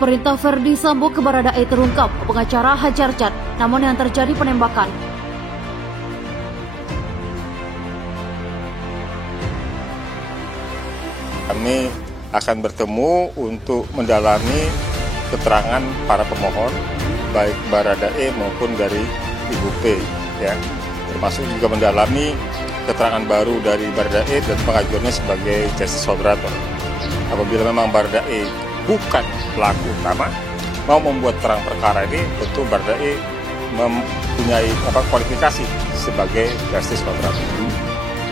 Perintah Verdi Sambo ke Baradae terungkap, pengacara hajar cat, namun yang terjadi penembakan. Kami akan bertemu untuk mendalami keterangan para pemohon, baik Baradae maupun dari Ibu P, ya, termasuk juga mendalami keterangan baru dari Baradae dan pengajuannya sebagai justice collaborator. Apabila memang Baradae bukan pelaku utama, mau membuat terang perkara ini, tentu Baradae mempunyai kualifikasi sebagai justice collaborator.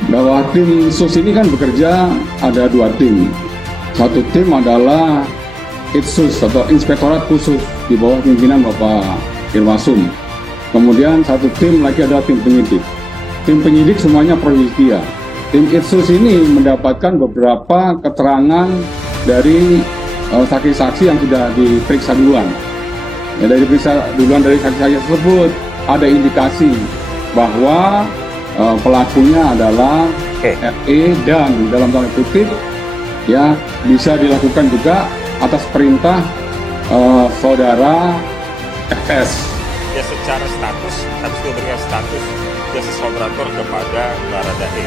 Bahwa tim SUS ini kan bekerja ada dua tim. Satu tim adalah ITSUS atau Inspektorat Khusus di bawah pimpinan Bapak Irwasum. Kemudian satu tim lagi adalah tim penyidik. Tim penyidik semuanya pro justia. Tim ITSUS ini mendapatkan beberapa keterangan dari saksi-saksi yang sudah diperiksa duluan. Ya, dari periksa duluan dari saksi-saksi tersebut ada indikasi bahwa pelakunya adalah RE dan dalam tanda kutip ya bisa dilakukan juga atas perintah saudara FS. Ya, secara status kami sudah berikan status justice collaborator kepada Baradae.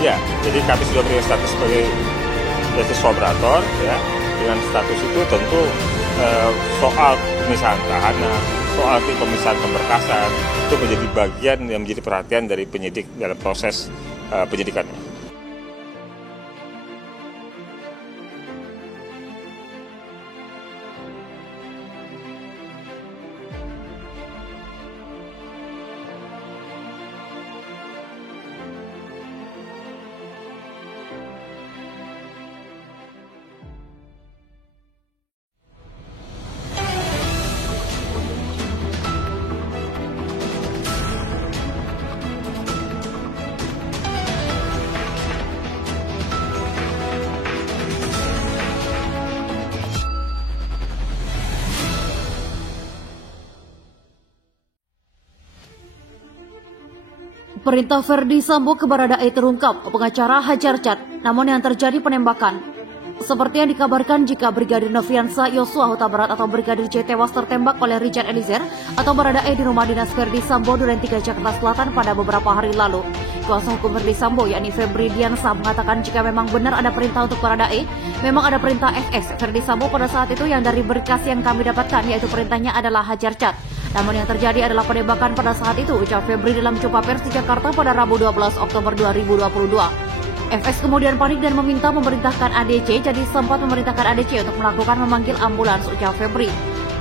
Ya, jadi kami sudah berikan status sebagai justice collaborator, ya. Dengan status itu tentu soal pemisahan tahanan, soal pemisahan pemberkasan itu menjadi bagian yang menjadi perhatian dari penyidik dalam proses penyidikannya. Perintah Verdi Sambo ke Baradae terungkap, pengacara hajar cat, namun yang terjadi penembakan. Seperti yang dikabarkan jika Brigadir Nofriansah Yosua Huta Barat atau Brigadir J tewas tertembak oleh Richard Eliezer atau Baradae di rumah dinas Verdi Sambo Duren 3 Jakarta Selatan pada beberapa hari lalu. Kuasa hukum Verdi Sambo yakni Febri Diansah mengatakan jika memang benar ada perintah untuk Baradae, memang ada perintah FS Verdi Sambo pada saat itu yang dari berkas yang kami dapatkan yaitu perintahnya adalah hajar cat. Namun yang terjadi adalah penembakan pada saat itu, ucap Febri dalam jumpa pers di Jakarta pada Rabu 12 Oktober 2022. FS kemudian panik dan meminta memerintahkan ADC, jadi sempat memerintahkan ADC untuk melakukan memanggil ambulans, ucap Febri.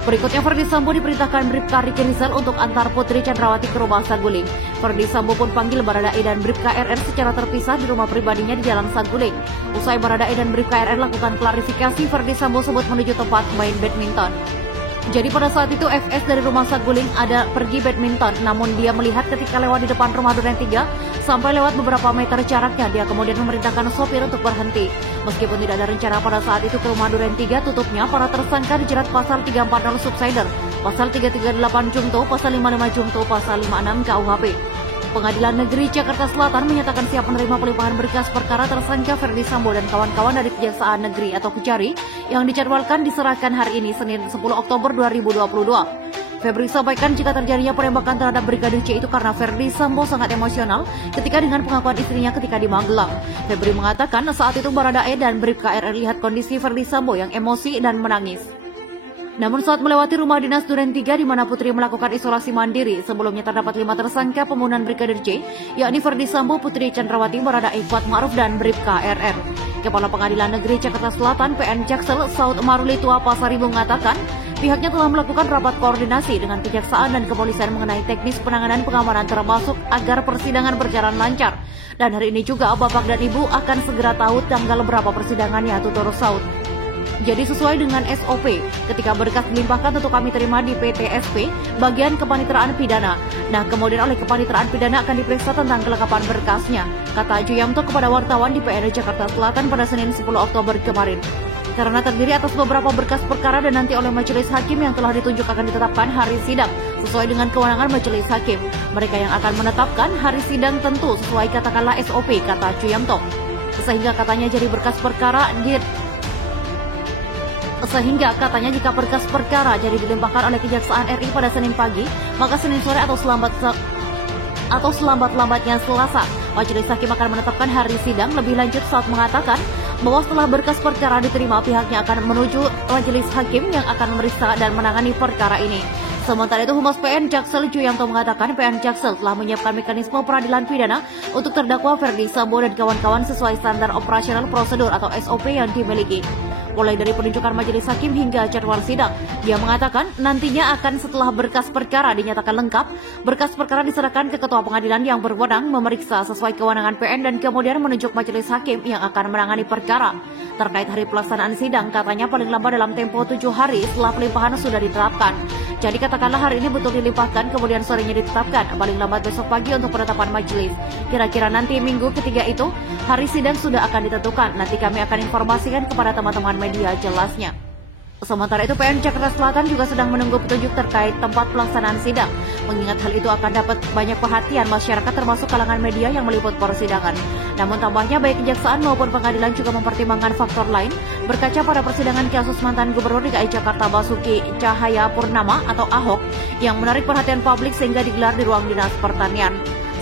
Berikutnya Verdi Sambo diperintahkan Bribka Riki Rizal untuk antar Putri Chandrawati ke rumah Saguling. Verdi Sambo pun panggil Baradae dan Bribka RR secara terpisah di rumah pribadinya di Jalan Saguling. Usai Baradae dan Bribka RR lakukan klarifikasi, Verdi Sambo sebut menuju tempat main badminton. Jadi pada saat itu FS dari rumah Saguling ada pergi badminton, namun dia melihat ketika lewat di depan rumah Duren 3 sampai lewat beberapa meter jaraknya, dia kemudian memerintahkan sopir untuk berhenti. Meskipun tidak ada rencana pada saat itu ke rumah Duren 3 tutupnya, para tersangka dijerat pasal 340 subsider, pasal 338 jungto, pasal 55 jungto, pasal 56 KUHP. Pengadilan Negeri Jakarta Selatan menyatakan siap menerima pelimpahan berkas perkara tersangka Verdi Sambo dan kawan-kawan dari Kejaksaan Negeri atau Kejari yang dijadwalkan diserahkan hari ini Senin 10 Oktober 2022. Febri sampaikan jika terjadinya penembakan terhadap Brigadir J itu karena Verdi Sambo sangat emosional ketika dengan pengakuan istrinya ketika di Magelang. Febri mengatakan saat itu Baradae dan Bribka RR lihat kondisi Verdi Sambo yang emosi dan menangis. Namun saat melewati rumah dinas Duren 3 di mana Putri melakukan isolasi mandiri, sebelumnya terdapat 5 tersangka pembunuhan Brigadir J, yakni Verdi Sambo, Putri Chandrawati, Baradae, Kuat Ma'ruf, dan Bribka RR. Kepala Pengadilan Negeri Jakarta Selatan PN Jaksel Saud Maruli Tua Pasaribu mengatakan pihaknya telah melakukan rapat koordinasi dengan kejaksaan dan kepolisian mengenai teknis penanganan pengamanan termasuk agar persidangan berjalan lancar. Dan hari ini juga Bapak dan Ibu akan segera tahu tanggal berapa persidangannya, tutur Saud. Jadi sesuai dengan SOP, ketika berkas dilimpahkan tentu kami terima di PTSP, bagian kepanitraan pidana. Nah, kemudian oleh kepanitraan pidana akan diperiksa tentang kelengkapan berkasnya, kata Juyamto kepada wartawan di PN Jakarta Selatan pada Senin 10 Oktober kemarin. Karena terdiri atas beberapa berkas perkara dan nanti oleh majelis hakim yang telah ditunjuk akan ditetapkan hari sidang, sesuai dengan kewenangan majelis hakim. Mereka yang akan menetapkan hari sidang tentu sesuai katakanlah SOP, kata Juyamto. Sehingga katanya jika berkas perkara jadi dilimpahkan oleh Kejaksaan RI pada Senin pagi, maka Senin sore atau selambat-lambatnya Selasa, Majelis Hakim akan menetapkan hari sidang lebih lanjut saat mengatakan bahwa setelah berkas perkara diterima, pihaknya akan menuju Majelis Hakim yang akan memeriksa dan menangani perkara ini. Sementara itu, Humas PN Jaksel Juyanto mengatakan PN Jaksel telah menyiapkan mekanisme peradilan pidana untuk terdakwa Ferdi Sambo dan kawan-kawan sesuai standar operasional prosedur atau SOP yang dimiliki. Mulai dari penunjukan majelis hakim hingga jadwal sidang. Dia mengatakan nantinya akan setelah berkas perkara dinyatakan lengkap, berkas perkara diserahkan ke ketua pengadilan yang berwenang memeriksa sesuai kewenangan PN dan kemudian menunjuk majelis hakim yang akan menangani perkara. Terkait hari pelaksanaan sidang, katanya paling lambat dalam tempo 7 hari setelah pelimpahan sudah ditetapkan. Jadi katakanlah hari ini betul dilimpahkan, kemudian sorenya ditetapkan, paling lambat besok pagi untuk penetapan majelis. Kira-kira nanti minggu ketiga itu, hari sidang sudah akan ditentukan. Nanti kami akan informasikan kepada teman-teman media jelasnya. Sementara itu, PN Jakarta Selatan juga sedang menunggu petunjuk terkait tempat pelaksanaan sidang. Mengingat hal itu akan dapat banyak perhatian masyarakat termasuk kalangan media yang meliput persidangan. Namun tambahnya baik kejaksaan maupun pengadilan juga mempertimbangkan faktor lain berkaca pada persidangan kasus mantan Gubernur DKI Jakarta Basuki Cahayapurnama atau Ahok yang menarik perhatian publik sehingga digelar di ruang dinas pertanian.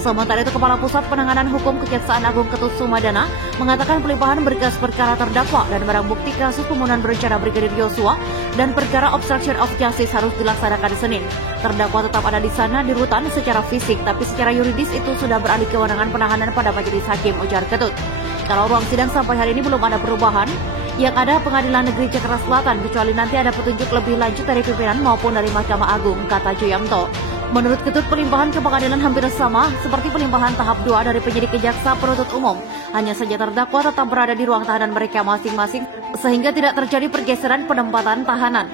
Sementara itu, Kepala Pusat Penanganan Hukum Kejaksaan Agung Ketut Sumadana mengatakan pelimpahan berkas perkara terdakwa dan barang bukti kasus pembunuhan berencana Brigadir Yosua dan perkara obstruction of justice harus dilaksanakan Senin. Terdakwa tetap ada di sana di rutan secara fisik, tapi secara yuridis itu sudah beralih kewenangan penahanan pada majelis hakim, ujar Ketut. Kalau ruang sidang sampai hari ini belum ada perubahan, yang ada Pengadilan Negeri Jakarta Selatan, kecuali nanti ada petunjuk lebih lanjut dari pimpinan maupun dari Mahkamah Agung, kata Juyanto. Menurut Ketut, pelimpahan ke pengadilan hampir sama seperti pelimpahan tahap 2 dari penyidik kejaksa penuntut umum. Hanya saja terdakwa tetap berada di ruang tahanan mereka masing-masing sehingga tidak terjadi pergeseran penempatan tahanan.